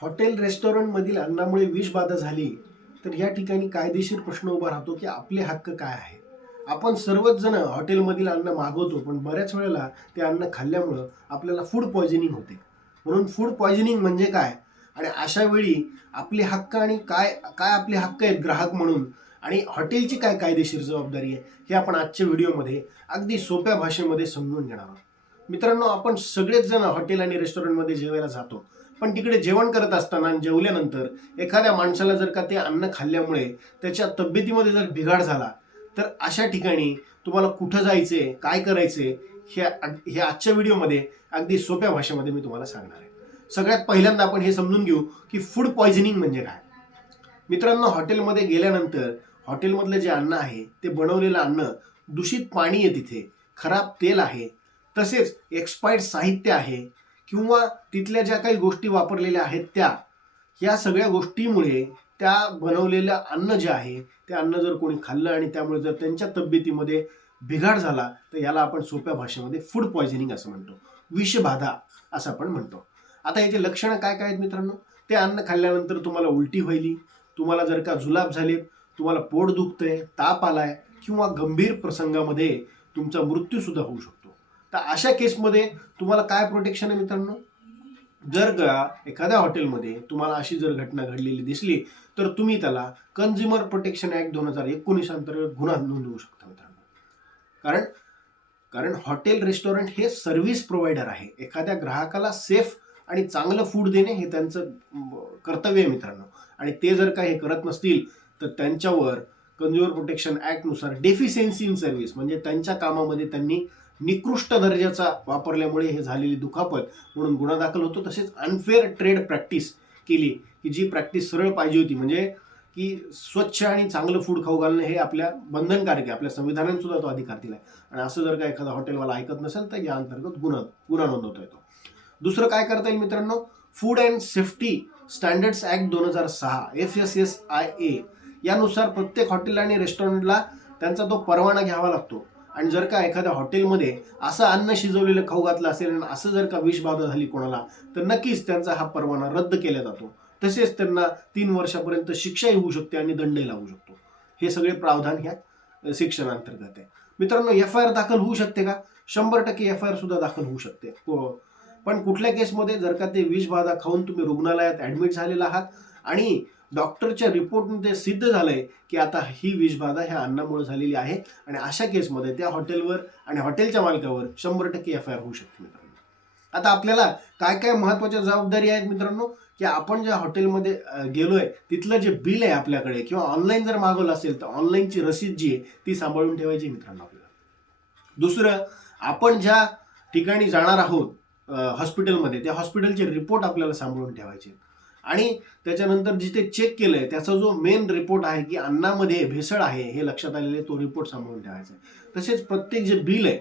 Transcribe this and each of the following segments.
Hotel रेस्टॉरंटमधील अन्नामुळे विषबाधा झाली तर या ठिकाणी कायदेशीर प्रश्न उभा राहतो की आपले हक्क काय आहे. आपण सर्वच जण हॉटेलमधील अन्न मागवतो, पण बऱ्याच वेळेला ते अन्न खाल्ल्यामुळं आपल्याला फूड पॉयझनिंग होते. म्हणून फूड पॉयझनिंग म्हणजे काय आणि अशा वेळी आपले हक्क आणि काय काय आपले हक्क आहेत ग्राहक म्हणून आणि हॉटेलची काय कायदेशीर जबाबदारी आहे हे आपण आजच्या व्हिडिओमध्ये अगदी सोप्या भाषेमध्ये समजून घेणार आहोत. मित्रांनो, आपण सगळेच जण हॉटेल आणि रेस्टॉरंटमध्ये जेवायला जातो, पण तिकडे जेवण करत असताना आणि जेवल्यानंतर एखाद्या माणसाला जर का ते अन्न खाल्ल्यामुळे त्याच्या तब्येतीमध्ये जर बिघाड झाला तर अशा ठिकाणी तुम्हाला कुठं जायचे, काय करायचे हे आजच्या व्हिडिओमध्ये अगदी सोप्या भाषेमध्ये मी तुम्हाला सांगणार आहे. सगळ्यात पहिल्यांदा आपण हे समजून घेऊ की फूड पॉयझनिंग म्हणजे काय. मित्रांनो, हॉटेलमध्ये गेल्यानंतर हॉटेलमधलं जे अन्न आहे ते बनवलेलं अन्न, दूषित पाणी आहे तिथे, खराब तेल आहे, तसेच एक्सपायर्ड साहित्य आहे किंवा तिथल्या ज्या काही गोष्टी वापरलेल्या आहेत ह्या सगळ्या गोष्टीमुळे त्या बनवलेलं अन्न जे आहे ते अन्न जर कोणी खाल्लं आणि त्यामुळे जर त्यांच्या तब्येतीमध्ये बिघाड झाला तर याला आपण सोप्या भाषेमध्ये फूड पॉयझनिंग असं म्हणतो, विषबाधा असं आपण म्हणतो. आता याची लक्षणं काय काय आहेत मित्रांनो? ते अन्न खाल्ल्यानंतर तुम्हाला उलटी व्हायली, तुम्हाला जर का जुलाब झालेत, तुम्हाला पोट दुखतंय, ताप आलाय किंवा गंभीर प्रसंगामध्ये तुमचा मृत्यू सुद्धा होऊ शकतो. तर अशा केसमध्ये तुम्हाला काय प्रोटेक्शन आहे मित्रांनो? जर का एखाद्या हॉटेलमध्ये तुम्हाला अशी जर घटना घडलेली दिसली तर तुम्ही त्याला कन्झ्युमर प्रोटेक्शन ॲक्ट 2019 अंतर्गत गुन्हा नोंदवू शकता मित्रांनो. कारण कारण हॉटेल रेस्टॉरंट हे सर्व्हिस प्रोव्हायडर आहे. एखाद्या ग्राहकाला सेफ आणि चांगलं फूड देणे हे त्यांचं कर्तव्य आहे मित्रांनो. आणि ते जर का हे करत नसतील तर त्यांच्यावर कन्झ्युमर प्रोटेक्शन ॲक्टनुसार डेफिशियन्सी इन सर्व्हिस म्हणजे त्यांच्या कामामध्ये त्यांनी निकृष्ट दर्जाचा वापरल्यामुळे हे झालेली दुखापत म्हणून गुन्हा दाखल होतो. तसेच अनफेअर ट्रेड प्रॅक्टिस केली की जी प्रॅक्टिस सरळ पाहिजे होती, म्हणजे की स्वच्छ आणि चांगलं फूड खाऊ घालणं हे आपल्या बंधनकारक आहे, आपल्या संविधानाने सुद्धा तो अधिकार दिला आहे. आणि असं जर का एखादा हॉटेलवाला ऐकत नसेल तर या अंतर्गत गुन्हा नोंदवता येतो. दुसरं काय करता येईल मित्रांनो? Food and safety standards act 2006 FSSAI यानुसार प्रत्येक हॉटेल आणि रेस्टॉरंटला त्यांचा तो परवाना घ्यावा लागतो. आणि जर का एखाद्या हॉटेलमध्ये असं अन्न शिजवलेलं खाऊ घातलं असेल आणि असं जर का विषबाधा झाली कोणाला तर नक्कीच त्यांचा हा परवाना रद्द केला जातो. तसेच त्यांना 3 वर्षापर्यंत शिक्षाही होऊ शकते आणि दंडही लागू शकतो. हे सगळे प्रावधान ह्या शिक्षणांतर्गत आहे. मित्रांनो, FIR दाखल होऊ शकते का? 100% FIR सुद्धा दाखल होऊ शकते. पण कुठल्या केसमध्ये? जर का ते विषबाधा खाऊन तुम्ही रुग्णालयात ॲडमिट झालेला आहात आणि डॉक्टरच्या रिपोर्टमध्ये सिद्ध झालंय की आता ही विषबाधा ह्या अन्नामुळे झालेली आहे आणि अशा केसमध्ये त्या हॉटेलवर आणि हॉटेलच्या मालकावर 100% FIR होऊ शकते मित्रांनो. आता आपल्याला काय काय महत्त्वाच्या जबाबदारी आहेत मित्रांनो? की आपण ज्या हॉटेलमध्ये गेलोय तिथलं जे बिल आहे आपल्याकडे किंवा ऑनलाईन जर मागवलं असेल तर ऑनलाईनची रसीद जी आहे ती सांभाळून ठेवायची मित्रांनो आपल्याला. दुसरं, आपण ज्या ठिकाणी जाणार आहोत हॉस्पिटलमध्ये, त्या हॉस्पिटलचे रिपोर्ट आपल्याला सांभाळून ठेवायचे. आणि त्याच्यानंतर जिथे चेक केलंय त्याचा जो मेन रिपोर्ट आहे की अन्नामध्ये भेसळ आहे हे लक्षात आलेले, तो रिपोर्ट सांभाळून ठेवायचा. तसेच प्रत्येक जे बिल आहे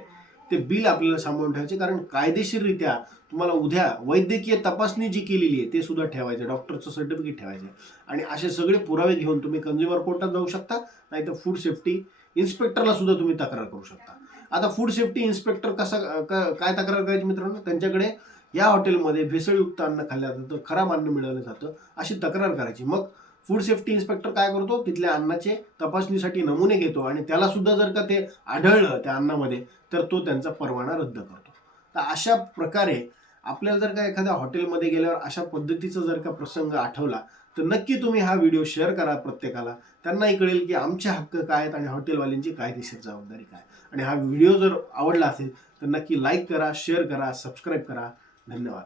ते बिल आपल्याला सांभाळून ठेवायचे, कारण कायदेशीररित्या तुम्हाला उद्या वैद्यकीय तपासणी जी केलेली आहे ते सुद्धा ठेवायचं, डॉक्टरचं सर्टिफिकेट ठेवायचं. आणि असे सगळे पुरावे घेऊन तुम्ही कन्झ्युमर कोर्टात जाऊ शकता, नाहीतर फूड सेफ्टी इन्स्पेक्टरला सुद्धा तुम्ही तक्रार करू शकता. आता फूड सेफ्टी इन्स्पेक्टर काय तक्रार करायची मित्रांनो? त्यांच्याकडे या हॉटेलमध्ये भेसळयुक्त अन्न खाल्लं जातं, खराब अन्न मिळवलं जातं अशी तक्रार करायची. मग फूड सेफ्टी इन्स्पेक्टर काय करतो? तिथल्या अन्नाचे तपासणीसाठी नमुने घेतो आणि त्याला सुद्धा जर का ते आढळलं त्या अन्नामध्ये तर तो त्यांचा परवाना रद्द करतो. तर अशा प्रकारे आपल्याला जर का एखाद्या हॉटेलमध्ये गेल्यावर अशा पद्धतीचा जर का प्रसंग आठवला तर नक्की तुम्ही हा व्हिडिओ शेअर करा प्रत्येकाला. त्यांनाही कळेल की आमचे हक्क काय आहेत आणि हॉटेलवाल्यांची कायदेशीर जबाबदारी काय. आणि हा व्हिडिओ जर आवडला असेल तर नक्की लाईक करा, शेअर करा, सबस्क्राईब करा. धन्यवाद.